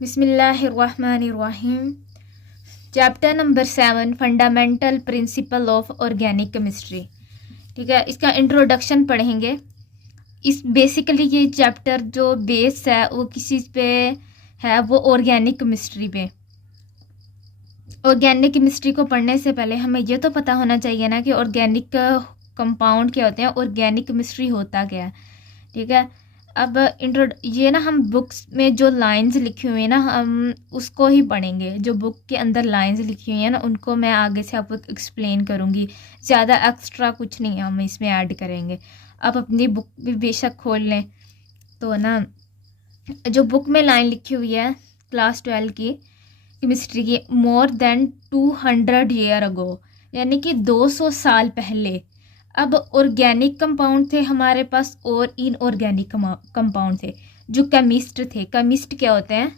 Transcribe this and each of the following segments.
बिस्मिल्लाहिर्रहमानिर्रहीम। Chapter number 7 fundamental principle of organic chemistry. ठीक है, इसका इंट्रोडक्शन पढ़ेंगे। इस बेसिकली ये चैप्टर जो बेस है वो किसी पे है, वो ऑर्गेनिक केमिस्ट्री पे। ऑर्गेनिक केमिस्ट्री को पढ़ने से पहले हमें ये तो पता होना चाहिए ना कि ऑर्गेनिक कंपाउंड क्या होते हैं, ऑर्गेनिक केमिस्ट्री होता क्या है। ठीक है, अब ये ना हम बुक्स में जो लाइंस लिखी हुई है ना, हम उसको ही पढ़ेंगे। जो बुक के अंदर लाइंस लिखी हुई है ना, उनको मैं आगे से आपको एक्सप्लेन करूँगी। ज़्यादा एक्स्ट्रा कुछ नहीं हम इसमें ऐड करेंगे। आप अपनी बुक भी बेशक खोल लें तो ना, जो बुक में लाइन लिखी हुई है क्लास 12 की केमिस्ट्री की, मोर देन 200 ईयर अगो, यानी कि 200 साल पहले। अब ऑर्गेनिक कंपाउंड थे हमारे पास और इनऑर्गेनिक कंपाउंड थे। जो केमिस्ट थे, केमिस्ट क्या होते हैं?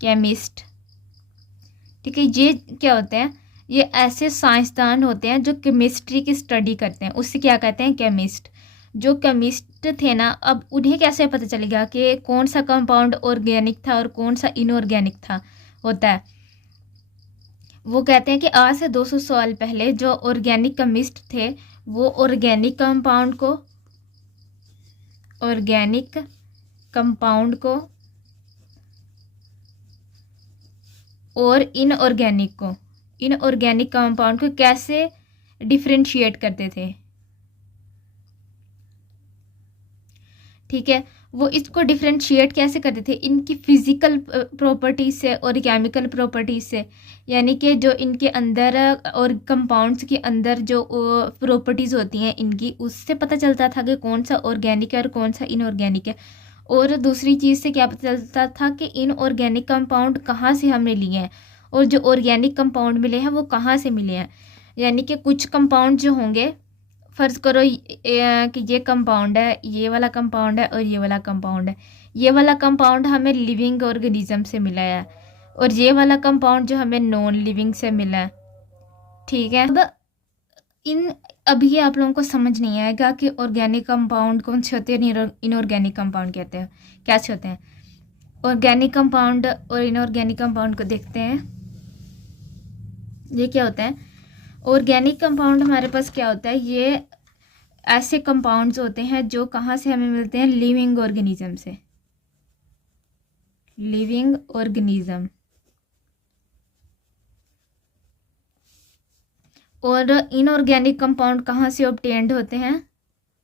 केमिस्ट, ठीक है, ये क्या होते हैं? ये ऐसे साइंसदान होते हैं जो केमिस्ट्री की स्टडी करते हैं, उससे क्या कहते हैं? केमिस्ट। जो केमिस्ट थे ना, अब उन्हें कैसे पता चलेगा कि कौन सा कंपाउंड ऑर्गेनिक था और कौन सा इनऑर्गेनिक था होता है? वो कहते हैं कि आज से 200 साल पहले जो ऑर्गेनिक केमिस्ट थे, वो ऑर्गेनिक कंपाउंड को और इनऑर्गेनिक कंपाउंड को कैसे डिफरेंशिएट करते थे। ठीक है, वो इसको डिफरेंशिएट कैसे करते थे? इनकी फिजिकल प्रॉपर्टीज से और केमिकल प्रॉपर्टीज से, यानी कि जो इनके अंदर और कंपाउंड्स के अंदर जो प्रॉपर्टीज होती हैं इनकी, उससे पता चलता था कि कौन सा ऑर्गेनिक है और कौन सा इनऑर्गेनिक है। और दूसरी चीज़ से क्या पता चलता था कि इनऑर्गेनिक कंपाउंड कहाँ से हमने लिए हैं और जो ऑर्गेनिक कंपाउंड मिले हैं वो कहाँ से मिले हैं। यानी कि कुछ कंपाउंड जो होंगे, फ़र्ज़ करो कि ये कंपाउंड है, ये वाला कंपाउंड है और ये वाला कंपाउंड है। ये वाला कंपाउंड हमें लिविंग ऑर्गेनिज्म से मिला है और ये वाला कंपाउंड जो हमें नॉन लिविंग से मिला है। ठीक है, अब अभी आप लोगों को समझ नहीं आएगा कि ऑर्गेनिक कंपाउंड कौन से होते हैं, इनऑर्गेनिक कंपाउंड कहते हैं कैसे होते हैं। ऑर्गेनिक कंपाउंड और इनऑर्गेनिक कंपाउंड को देखते हैं, ये क्या होता है। ऑर्गेनिक कंपाउंड हमारे पास क्या होता है? ये ऐसे कंपाउंड्स होते हैं जो कहाँ से हमें मिलते हैं? लिविंग ऑर्गेनिज्म से। Living organism. और इनऑर्गेनिक कंपाउंड कहाँ से ऑब्टेन्ड होते हैं?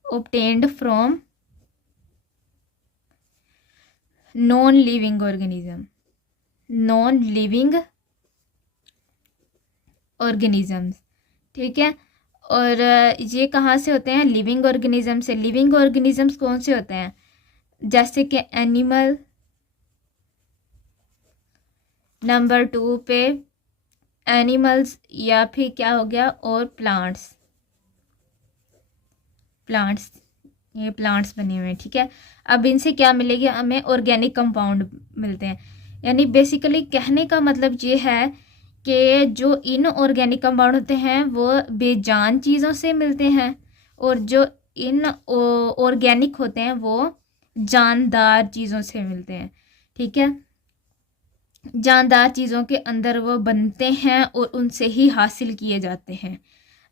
Obtained from non living organism. Non living organisms. ठीक है, और ये कहाँ से होते हैं? लिविंग ऑर्गेनिज्म से। लिविंग ऑर्गेनिजम्स कौन से होते हैं? जैसे कि एनिमल, नंबर 2 पे एनिमल्स, या फिर क्या हो गया, और प्लांट्स। ये प्लांट्स बने हुए हैं। ठीक है, अब इनसे क्या मिलेगी? हमें ऑर्गेनिक कंपाउंड मिलते हैं। यानी बेसिकली कहने का मतलब ये है कि जो इनऑर्गेनिक कंपाउंड होते हैं वो बेजान चीज़ों से मिलते हैं और जो इन ऑर्गेनिक होते हैं वो जानदार चीज़ों से मिलते हैं। ठीक है, जानदार चीज़ों के अंदर वो बनते हैं और उनसे ही हासिल किए जाते हैं।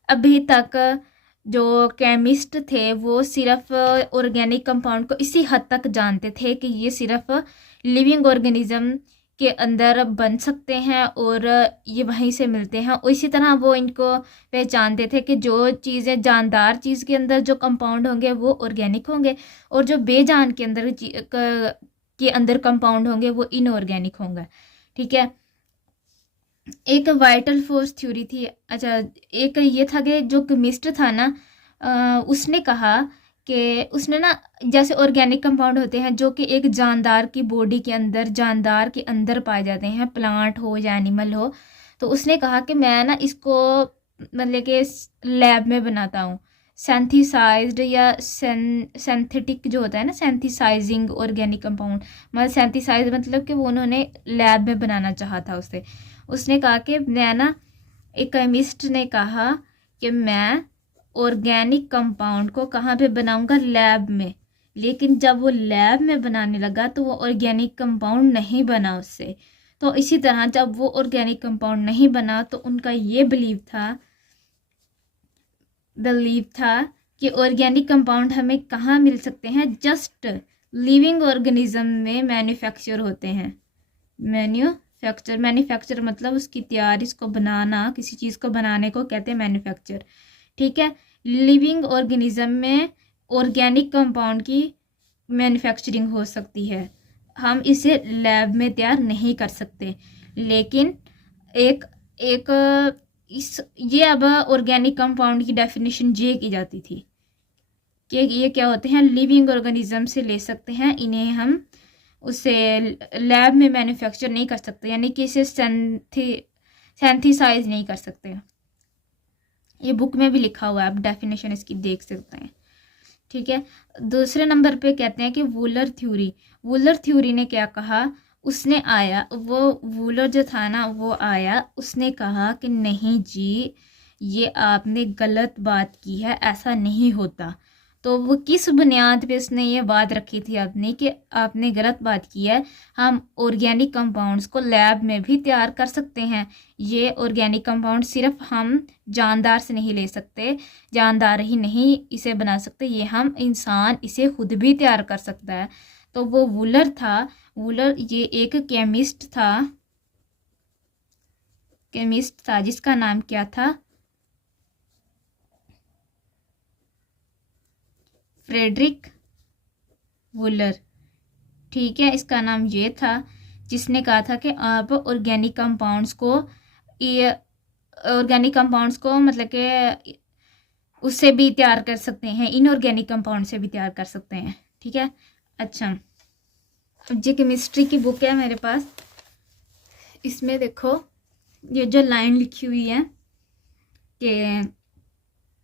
अभी तक जो केमिस्ट थे वो सिर्फ ऑर्गेनिक कंपाउंड को इसी हद तक जानते थे कि ये सिर्फ लिविंग ऑर्गेनिज्म के अंदर बन सकते हैं और ये वहीं से मिलते हैं। और इसी तरह वो इनको पहचानते थे कि जो चीज़ें जानदार चीज़ के अंदर जो कंपाउंड होंगे वो ऑर्गेनिक होंगे और जो बेजान के अंदर कंपाउंड होंगे वो इनऑर्गेनिक होंगे। ठीक है, एक वाइटल फोर्स थ्योरी थी। अच्छा, एक ये था कि जो केमिस्ट था ना, उसने कहा कि उसने ना, जैसे ऑर्गेनिक कंपाउंड होते हैं जो कि एक जानदार की बॉडी के अंदर, जानदार के अंदर पाए जाते हैं, प्लांट हो या एनिमल हो, तो उसने कहा कि मैं ना इसको मतलब कि लैब में बनाता हूँ। सेंथिसाइज्ड या सिंथेटिक जो होता है ना, सेंथिसाइजिंग ऑर्गेनिक कंपाउंड, मतलब सेंथिसाइज मतलब कि वो उन्होंने लैब में बनाना चाहा था उससे। उसने कहा कि मैं ना, एक केमिस्ट ने कहा कि मैं ऑर्गेनिक कंपाउंड को कहाँ पे बनाऊंगा? लैब में। लेकिन जब वो लैब में बनाने लगा तो वो ऑर्गेनिक कंपाउंड नहीं बना उससे। तो इसी तरह जब वो ऑर्गेनिक कंपाउंड नहीं बना तो उनका ये बिलीव था कि ऑर्गेनिक कंपाउंड हमें कहाँ मिल सकते हैं, जस्ट लिविंग ऑर्गेनिज्म में मैन्युफैक्चर होते हैं। मैन्युफैक्चर मतलब उसकी तैयारी, इसको बनाना, किसी चीज़ को बनाने को कहते हैं मैन्युफैक्चर। ठीक है, लिविंग ऑर्गेनिज्म में ऑर्गेनिक कंपाउंड की मैन्युफैक्चरिंग हो सकती है, हम इसे लैब में तैयार नहीं कर सकते। लेकिन ये अब ऑर्गेनिक कंपाउंड की डेफिनेशन ये की जाती थी कि ये क्या होते हैं, लिविंग ऑर्गेनिज्म से ले सकते हैं, इन्हें हम उसे लैब में मैन्युफैक्चर नहीं कर सकते, यानी कि इसे सेंथिसाइज नहीं कर सकते। ये बुक में भी लिखा हुआ है, आप डेफिनेशन इसकी देख सकते हैं। ठीक है, दूसरे नंबर पे कहते हैं कि वूलर थ्योरी ने क्या कहा, वूलर जो था ना, वो आया, उसने कहा कि नहीं जी, ये आपने गलत बात की है, ऐसा नहीं होता। तो वो किस बुनियाद पे उसने ये बात रखी थी आपने कि आपने गलत बात की है, हम ऑर्गेनिक कंपाउंड्स को लैब में भी तैयार कर सकते हैं। ये ऑर्गेनिक कंपाउंड सिर्फ हम जानदार से नहीं ले सकते, जानदार ही नहीं इसे बना सकते, ये हम इंसान इसे खुद भी तैयार कर सकता है। तो वो वूलर ये एक केमिस्ट था जिसका नाम क्या था, फ्रेडरिक वूलर। ठीक है, इसका नाम ये था, जिसने कहा था कि आप ऑर्गेनिक कंपाउंड्स को मतलब कि उससे भी तैयार कर सकते हैं, इनऑर्गेनिक कंपाउंड से भी तैयार कर सकते हैं। ठीक है, अच्छा, अब ये केमिस्ट्री की बुक है मेरे पास, इसमें देखो ये जो लाइन लिखी हुई है कि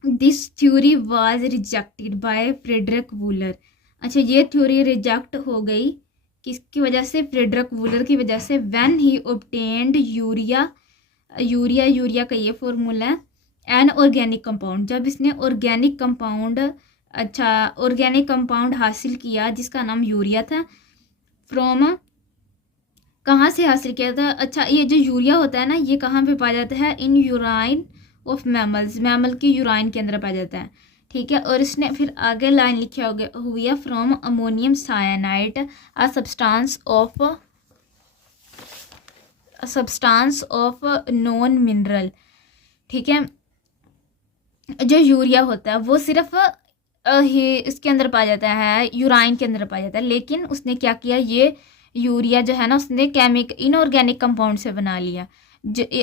this theory was rejected by Frederick Wooler. अच्छा, ये थ्योरी रिजेक्ट हो गई किसकी वजह से, फ्रेडरिक वूलर की वजह से। व्हेन ही ऑब्टेन्ड यूरिया का ये फॉर्मूला है, एन ऑर्गेनिक कंपाउंड, जब इसने ऑर्गेनिक कंपाउंड हासिल किया जिसका नाम यूरिया था, फ्रॉम, कहाँ से हासिल किया था। अच्छा, ये जो यूरिया होता है ना, ये कहाँ पे पाया जाता है, इन यूराइन ऑफ मैमल की यूराइन के अंदर पाया जाता है। ठीक है, और इसने फिर आगे लाइन लिखी हुई है, from ammonium cyanide a substance of non mineral. ठीक है, जो यूरिया होता है वो सिर्फ इसके अंदर पाया जाता है, यूराइन के अंदर पाया जाता है। लेकिन उसने क्या किया, ये यूरिया जो है ना, उसने इनऑर्गेनिक कंपाउंड से बना लिया।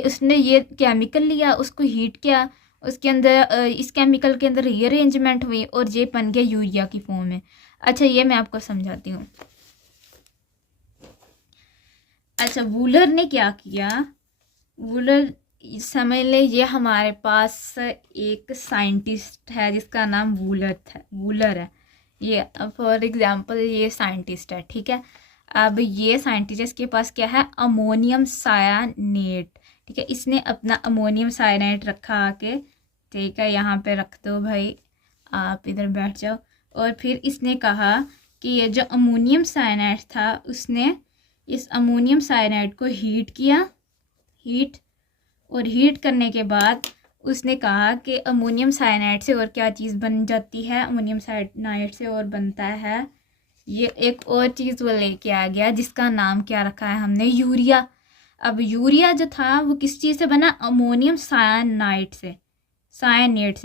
उसने ये केमिकल लिया, उसको हीट किया, उसके अंदर इस केमिकल के अंदर रीअरेंजमेंट हुई और ये बन गया यूरिया की फॉर्म में। अच्छा, ये मैं आपको समझाती हूँ। अच्छा, वूलर ने क्या किया, वूलर समझ ले, ये हमारे पास एक साइंटिस्ट है जिसका नाम वूलर है। ये फॉर एग्जांपल ये साइंटिस्ट है। ठीक है, अब ये साइंटिस्ट के पास क्या है, अमोनियम सायानेट। ठीक है, इसने अपना अमोनियम सायानेट रखा आके, ठीक है, यहाँ पे रख दो भाई, आप इधर बैठ जाओ। और फिर इसने कहा कि ये जो अमोनियम सायानेट था, उसने इस अमोनियम सायानेट को हीट करने के बाद उसने कहा कि अमोनियम सायानाइड से और क्या चीज़ बन जाती है, अमोनियम सायानाइड से और बनता है ये एक और चीज़ वो लेके आ गया जिसका नाम क्या रखा है हमने, यूरिया। अब यूरिया जो था वो किस चीज़ से बना, अमोनियम सायानाइड से।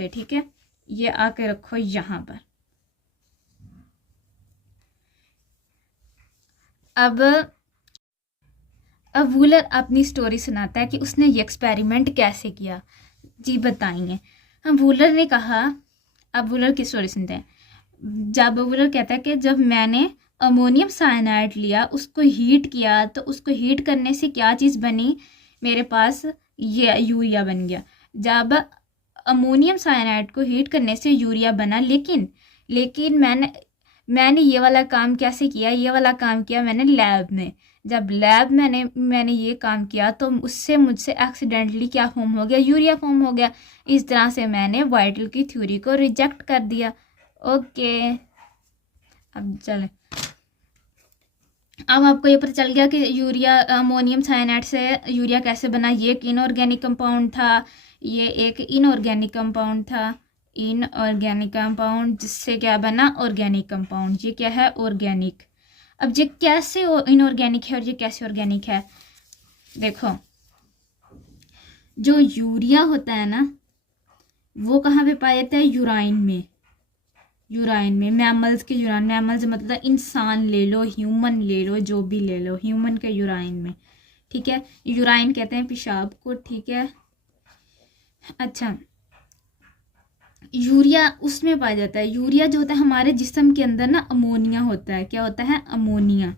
ठीक है, ये आके रखो यहाँ पर। अब वूलर अपनी स्टोरी सुनाता है कि उसने ये एक्सपेरिमेंट कैसे किया। जी बताएंगे हम। वूलर ने कहा, अब वूलर की स्टोरी सुनते हैं। जब वूलर कहता है कि जब मैंने अमोनियम साइनाइड लिया, उसको हीट किया, तो उसको हीट करने से क्या चीज़ बनी, मेरे पास ये यूरिया बन गया। जब अमोनियम साइनाइड को हीट करने से यूरिया बना, लेकिन मैंने ये वाला काम कैसे किया, ये वाला काम किया मैंने लैब में। जब लैब मैंने ये काम किया तो उससे मुझसे एक्सीडेंटली क्या फॉर्म हो गया, यूरिया फॉर्म हो गया। इस तरह से मैंने वाइटल की थ्योरी को रिजेक्ट कर दिया। ओके, अब चलें, अब आपको ये पता चल गया कि यूरिया अमोनियम साइनाइड से यूरिया कैसे बना। ये एक इनऑर्गेनिक कंपाउंड था, ये एक इनऑर्गेनिक कंपाउंड था, इनऑर्गेनिक कंपाउंड, जिससे क्या बना ऑर्गेनिक कंपाउंड। ये क्या है ऑर्गेनिक। अब ये कैसे इनऑर्गेनिक है और ये कैसे ऑर्गेनिक है, देखो जो यूरिया होता है ना वो कहाँ पे पाया जाता है, यूराइन में। यूराइन में मैमल्स के यूराइन, मैमल्स मतलब इंसान ले लो, ह्यूमन ले लो, जो भी ले लो, ह्यूमन के यूराइन में, ठीक है। यूराइन कहते हैं पेशाब को, ठीक है। अच्छा, यूरिया उसमें पाया जाता है। यूरिया जो होता है हमारे जिस्म के अंदर ना अमोनिया होता है। क्या होता है, अमोनिया।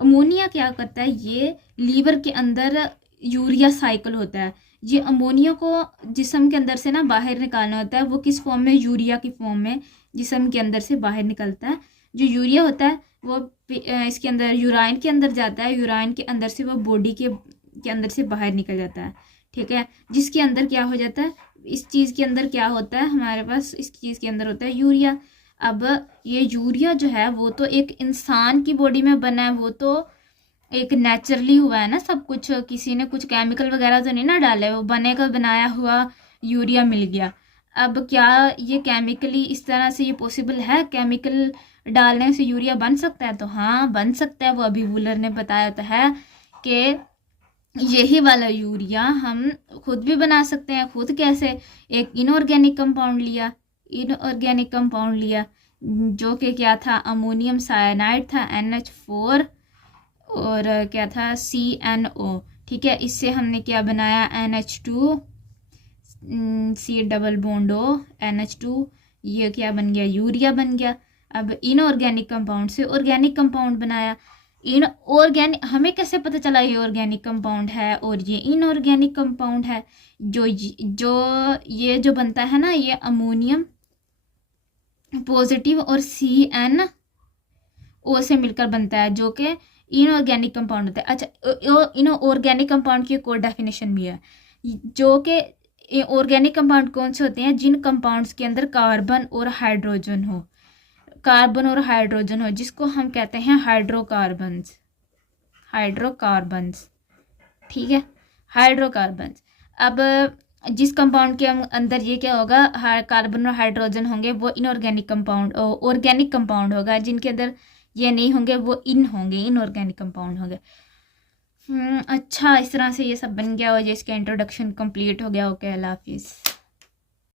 अमोनिया क्या करता है, ये लीवर के अंदर यूरिया साइकिल होता है। ये अमोनिया को जिस्म के अंदर से ना बाहर निकालना होता है। वो किस फॉर्म में, यूरिया की फॉर्म में जिस्म के अंदर से बाहर निकलता है। जो यूरिया होता है वो इसके अंदर यूराइन के अंदर जाता है। यूराइन के अंदर से वो बॉडी के अंदर से बाहर निकल जाता है, ठीक है। जिसके अंदर क्या हो जाता है, इस चीज़ के अंदर क्या होता है हमारे पास, इस चीज़ के अंदर होता है यूरिया। अब ये यूरिया जो है वो तो एक इंसान की बॉडी में बना है, वो तो एक नेचुरली हुआ है ना सब कुछ, किसी ने कुछ केमिकल वगैरह तो नहीं ना डाले, वो बनेगा बनाया हुआ यूरिया मिल गया। अब क्या ये केमिकली इस तरह से ये पॉसिबल है, केमिकल डालने से यूरिया बन सकता है? तो हाँ बन सकता है। वो अभी वूलर ने बताया तो है कि यही वाला यूरिया हम खुद भी बना सकते हैं। खुद कैसे, एक इनऑर्गेनिक कंपाउंड लिया, इनऑर्गेनिक कंपाउंड लिया जो कि क्या था, अमोनियम साइनाइड था, NH4, और क्या था, CNO, ठीक है। इससे हमने क्या बनाया, NH2, C double bond O, NH2, ये क्या बन गया, यूरिया बन गया। अब इनऑर्गेनिक कंपाउंड से ऑर्गेनिक कंपाउंड बनाया। इन ऑर्गेनिक, हमें कैसे पता चला ये ऑर्गेनिक कंपाउंड है और ये इनऑर्गेनिक कंपाउंड है? जो ये जो बनता है ना, ये अमोनियम पॉजिटिव और CNO से मिलकर बनता है, जो कि इनऑर्गेनिक कंपाउंड होता है। अच्छा, इनऑर्गेनिक कंपाउंड की एक और डेफिनेशन भी है, जो कि ऑर्गेनिक कंपाउंड कौन से होते हैं, जिन कंपाउंड्स के अंदर कार्बन और हाइड्रोजन हो, कार्बन और हाइड्रोजन हो, जिसको हम कहते हैं हाइड्रोकार्बन्स, हाइड्रोकार्बन्स, ठीक है, हाइड्रोकार्बन्स। अब जिस कंपाउंड के अंदर ये क्या होगा, कार्बन और हाइड्रोजन होंगे, वो इनऑर्गेनिक कंपाउंड, ऑर्गेनिक कंपाउंड होगा। जिनके अंदर ये नहीं होंगे वो होंगे, इनऑर्गेनिक कंपाउंड होंगे। अच्छा, इस तरह से ये सब बन गया और इसका इंट्रोडक्शन कंप्लीट हो गया। ओके, अल्लाह हाफिज़।